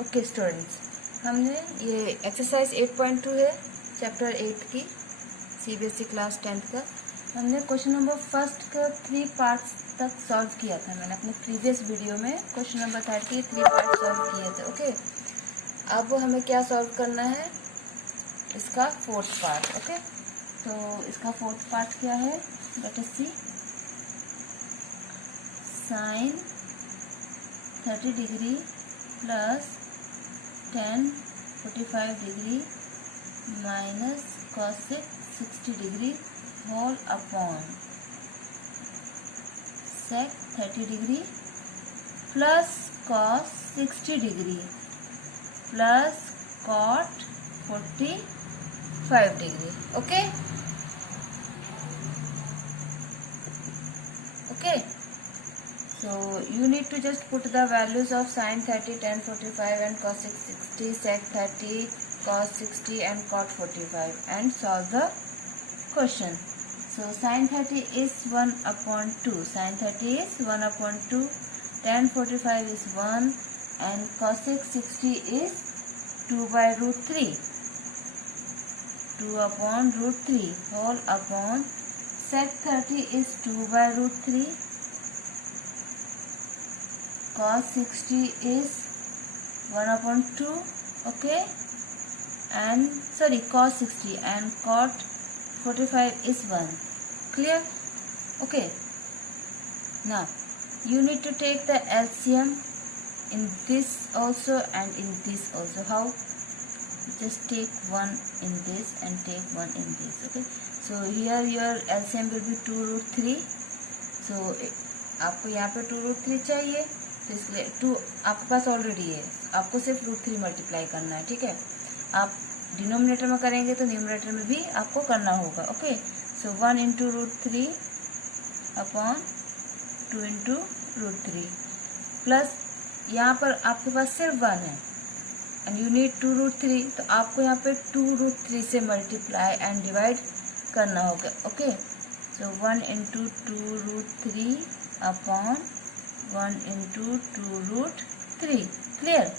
Okay students, हमने ये exercise 8.2 है चैप्टर 8 की सीबीएसई क्लास 10th का। हमने क्वेश्चन नंबर फर्स्ट का 3 पार्ट्स तक सॉल्व किया था। मैंने अपने प्रीवियस वीडियो में क्वेश्चन नंबर 30 3 पार्ट सॉल्व किए थे। ओके, अब हमें क्या सॉल्व करना है, इसका फोर्थ पार्ट। ओके, तो इसका फोर्थ पार्ट क्या है, let us see. Sine 30 degree plus tan 45 degree minus cosec 60 degree whole upon sec 30 degree plus cos 60 degree plus cot 45 degree. Okay okay, so you need to just put the values of sin 30, tan 45 and cosec 60, sec 30, cos 60 and cot 45 and solve the question. So sin 30 is 1 upon 2, sin 30 is 1 upon 2, tan 45 is 1 and cosec 60 is 2 by root 3, 2 upon root 3 whole upon sec 30 is 2 by root 3, cos 60 is 1 upon 2, okay, and sorry cos 60 and cot 45 is 1. Clear? Okay, now you need to take the LCM in this also and in this also. How? Just take one in this and take one in this. Okay, so here your LCM will be 2 root 3. so आपको यहाँ पे 2 root 3 चाहिए, तो इसलिए 2 आपके पास already है, आपको सिर्फ रूट 3 मल्टीप्लाई करना है। ठीक है, आप डिनोमिनेटर में करेंगे तो न्यूमरेटर में भी आपको करना होगा। Okay, so 1 into root 3 upon 2 into root 3 plus यहाँ पर आपके पास सिर्फ 1 है एंड यू नीड 2 रूट 3, तो आपको यहाँ पे 2 रूट 3 से मल्टीप्लाई एंड डिवाइड करना होगा। Okay, so 1 into 2 root 3 upon 1 into 2 root 3। Clear?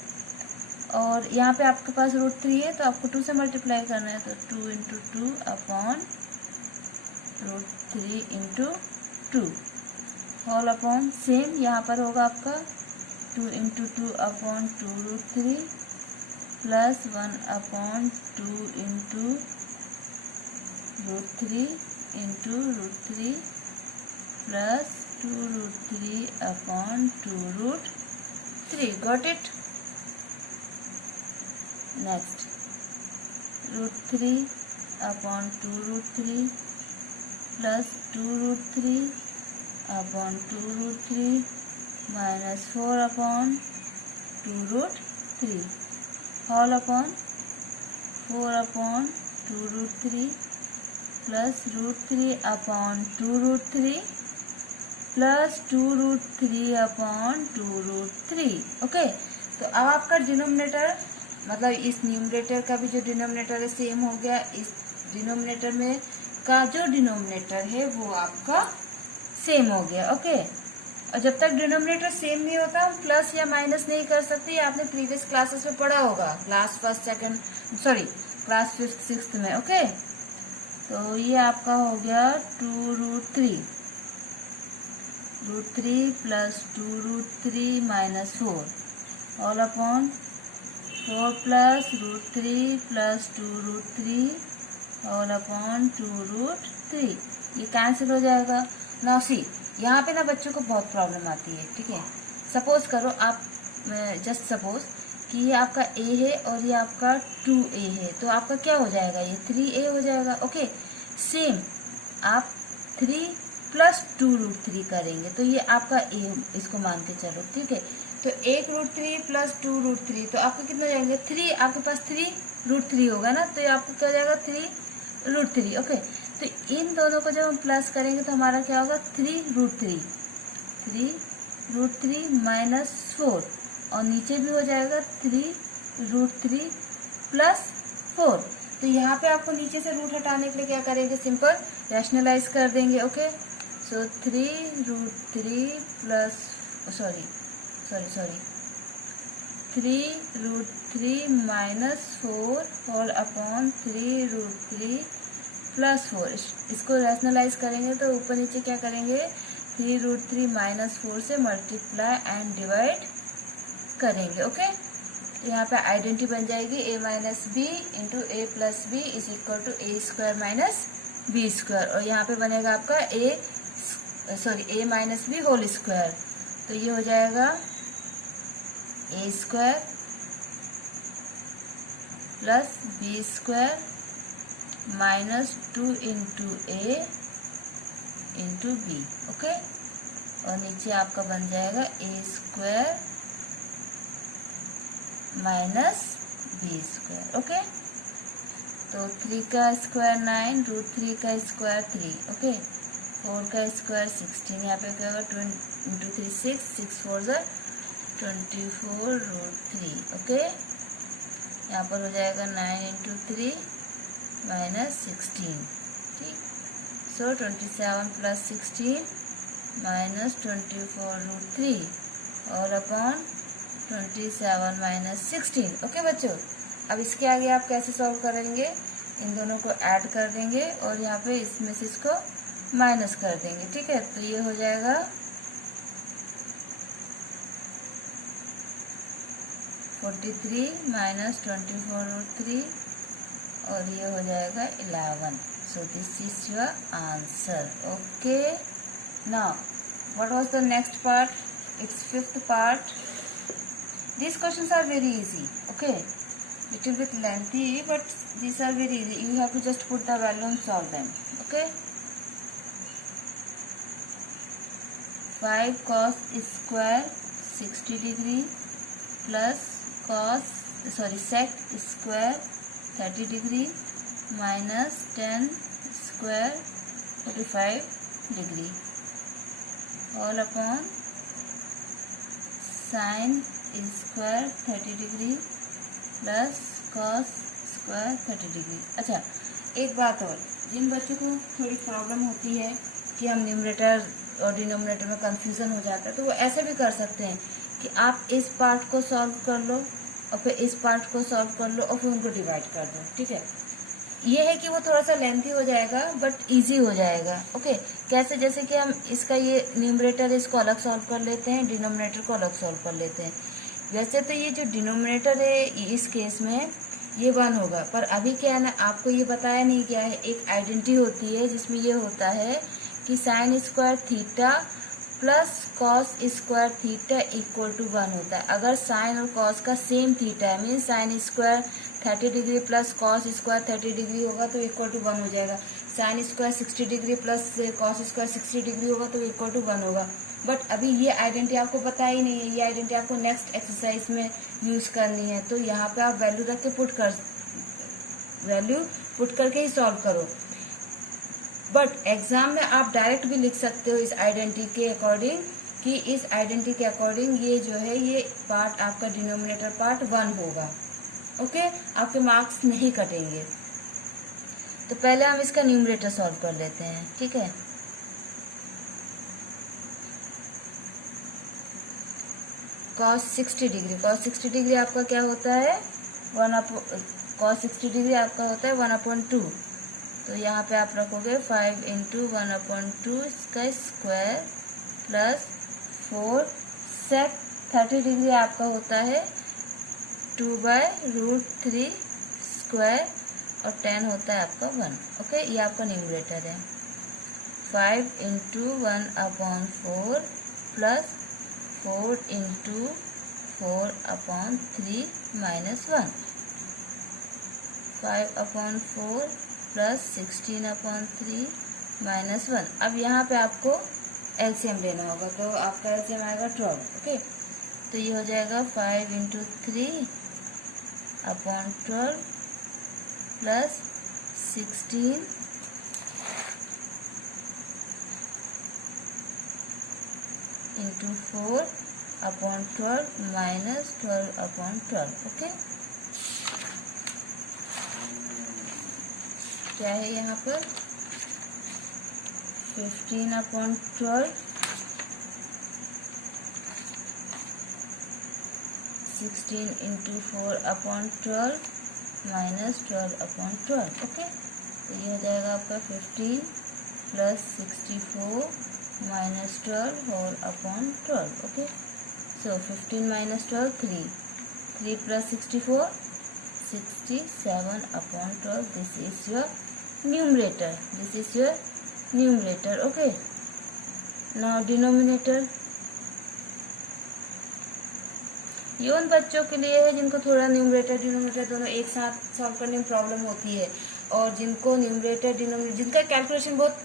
और यहाँ पे आपके पास रूट 3 है तो आपको 2 से मल्टीप्लाई करना है, तो 2 into 2 upon root 3 into 2 whole upon same यहाँ पर होगा आपका 2 into 2 upon 2 root 3 plus 1 upon 2 into root 3 into root 3 plus 2 root 3 upon 2 root 3. Got it? Next, root 3 upon 2 root 3 plus 2 root 3 upon 2 root 3 minus 4 upon 2 root 3 whole upon 4 upon 2 root 3 plus root 3 upon 2 root 3 plus 2 root 3 upon 2 root 3। Okay, तो अब आपका denominator मतलब इस numerator का भी जो denominator है same हो गया, इस डिनोमिनेटर में का जो डिनोमिनेटर है वो आपका सेम हो गया। ओके, और जब तक डिनोमिनेटर सेम नहीं होता हम प्लस या माइनस नहीं कर सकते, ये आपने प्रीवियस क्लासेस में पढ़ा होगा, class first second sorry class 5th 6th में। ओके, तो ये आपका हो गया 2 root 3 root 3 plus 2 root 3 minus 4 all upon 4 plus root 3 plus 2 root 3 all upon 2 root 3। ये कैंसिल हो जाएगा। नाउ सी, यहाँ पे ना बच्चों को बहुत प्रॉब्लम आती है। ठीक है, सपोज करो आप जस्ट सपोज कि ये आपका a है और ये आपका 2a है, तो आपका क्या हो जाएगा, ये 3a हो जाएगा। ओके, सेम आप 3 प्लस 2 रूट 3 करेंगे तो ये आपका a, इसको मान के चलो। ठीक है, तो 1 रूट 3 प्लस 2 रूट 3, तो आपको कितना जाएंगे 3, आपके पास 3 रूट 3 होगा ना, तो ये आपको क्या हो जाएगा 3 रूट 3। ओके, तो इन दोनों को जब हम प्लस करेंगे तो हमारा क्या होगा 3 रूट 3 माइनस 4 और नीचे भी हो जाएगा 3 रूट 3 प्लस 4। तो यहाँ पे आपको नीचे से रूट हटाने के लिए क्या करेंगे, सिंपल रैशनलाइज कर देंगे। ओके, सो 3 रूट 3 प्लस 3√3 -4 होल अपॉन 3√3 +4। इसको रैशनलाइज करेंगे तो ऊपर नीचे क्या करेंगे, 3√3 -4 से मल्टीप्लाई एंड डिवाइड करेंगे। ओके, यहाँ पे आइडेंटिटी बन जाएगी a minus B into A plus B is equal to A square minus B square, और यहाँ पे बनेगा आपका a minus B whole square. तो ये हो जाएगा A square plus B square -2 into A into B. Okay, और नीचे आपका बन जाएगा A square minus B square. Okay, तो 3 का स्क्वायर 9, √3 का स्क्वायर 3। ओके, 4 का स्क्वायर 16, यहाँ पे क्या होगा 2 इंटू 3 6, 6 4 24√3। ओके, यहाँ पर हो जाएगा 9 इंटू 3 माइनस 16। ठीक, सो 27 प्लस 16 माइनस 24√3 और अपॉन 27 माइनस 16। ओके बच्चों, अब इसके आगे आप कैसे सॉल्व करेंगे, इन दोनों को ऐड कर देंगे और यहाँ पे इसमें से इसको माइनस कर देंगे। ठीक है, तो ये हो जाएगा 43 माइनस 24√3 और ये हो जाएगा 11। So this is your answer. Okay, now what was the next part, it's 5th part. These questions are very easy. Okay, little bit lengthy, but these are very easy. You have to just put the value and solve them. Okay, 5 cos square 60 degree plus sec square 30 degree minus 10 square 45 degree all upon sin square 30 degree plus cos square 30 degree. अच्छा, एक बात और, जिन बच्चों को थोड़ी problem होती है कि हम न्यूमरेटर और डिनोमिनेटर में कंफ्यूजन हो जाता है, तो वो ऐसे भी कर सकते हैं कि आप इस पार्ट को सॉल्व कर लो और फिर इस पार्ट को सॉल्व कर लो और फिर उनको डिवाइड कर दो। ठीक है, ये है कि वो थोड़ा सा लेंथी हो जाएगा बट इजी हो जाएगा। ओके, कैसे, जैसे कि हम इसका ये न्यूमरेटर इसको अलग सॉल्व कर लेते हैं, डिनोमिनेटर को अलग सॉल्व कर लेते हैं। वैसे तो ये जो डिनोमिनेटर है इस केस में ये 1 होगा, पर अभी क्या है ना, आपको ये बताया नहीं गया है, एक आइडेंटिटी होती है जिसमें ये होता है कि sine square theta plus cos square theta equal to 1 होता है। अगर साइन और कॉस का सेम थीटा है, mean sine square 30 degree plus cos square 30 degree होगा तो इक्वल टू 1 हो जाएगा। Sine square 60 degree plus cos square 60 degree होगा तो इक्वल टू 1 होगा। बट अभी ये आइडेंटिटी आपको पता ही नहीं है, ये आइडेंटिटी आपको नेक्स्ट एक्सरसाइज में यूज करनी है। तो यहाँ पे आप वैल्यू रख के वैल्यू पुट करके ही सॉल्व करो। बट एग्जाम में आप डायरेक्ट भी लिख सकते हो इस आइडेंटिटी के अकॉर्डिंग, कि इस आइडेंटिटी के अकॉर्डिंग ये जो है ये पार्ट आपका डिनोमिनेटर पार्ट 1 होगा। ओके, आपके मार्क्स नहीं कटेंगे। तो पहले हम इसका न्यूमरेटर सॉल्व कर लेते हैं। ठीक है, cos 60 डिग्री, cos 60 डिग्री आपका क्या होता है, cos 60 डिग्री आपका होता है 1/2। तो यहाँ पे आप रखोगे 5 इंटू 1/2 इसका स्क्वायर प्लस 4 sec 30 डिग्री आपका होता है 2/√3 स्क्वायर और 10 होता है आपका 1। ओके, ये आपका न्यूमरेटर है। 5 into 1/4 plus 4 into 4/3 minus 1, 5/4 plus 16/3 minus 1। अब यहाँ पे आपको एलसीएम लेना होगा, तो आपका एलसीएम आएगा 12। ओके, तो ये हो जाएगा 5 into 3/12 plus 16 into 4/12 minus 12/12। Okay, क्या है यहाँ पर 15/12 16 इंटू 4/12 माइनस 12/12। ओके, तो ये हो जाएगा आपका 15 plus 64 minus 12 whole upon 12। Okay, so 15 minus 12 3 plus 64 67/12। This is your numerator, this is your numerator. Okay, now denominator. ये उन बच्चों के लिए है जिनको थोड़ा न्यूमरेटर डिनोमिनेटर दोनों एक साथ सॉल्व करने में प्रॉब्लम होती है, और जिनको न्यूमरेटर डिनोमिनेटर जिनका कैलकुलेशन बहुत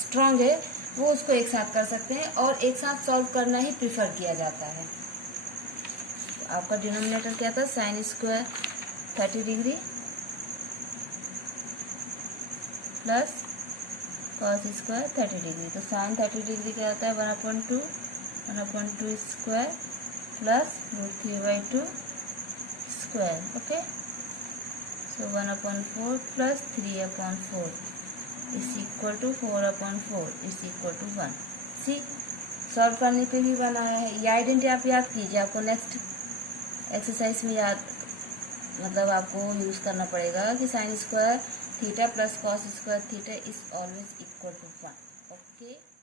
स्ट्रांग है वो उसको एक साथ कर सकते हैं, और एक साथ सॉल्व करना ही प्रिफर किया जाता है। तो आपका डिनोमिनेटर क्या था? Sine square 30 degree plus cos square 30 degree. तो साइन 30 डिग्री क्या होता है? 1/2 square plus √3/2 square. Okay, so 1/4 plus 3/4 is equal to 4/4 is equal to 1। See, solve करने के लिए बनाया है। ये आइडेंटिटी आप याद कीजिए, आपको नेक्स्ट एक्सरसाइज में याद मतलब आपको यूज करना पड़ेगा कि sine square theta plus cos square theta is always equal to 1। Okay.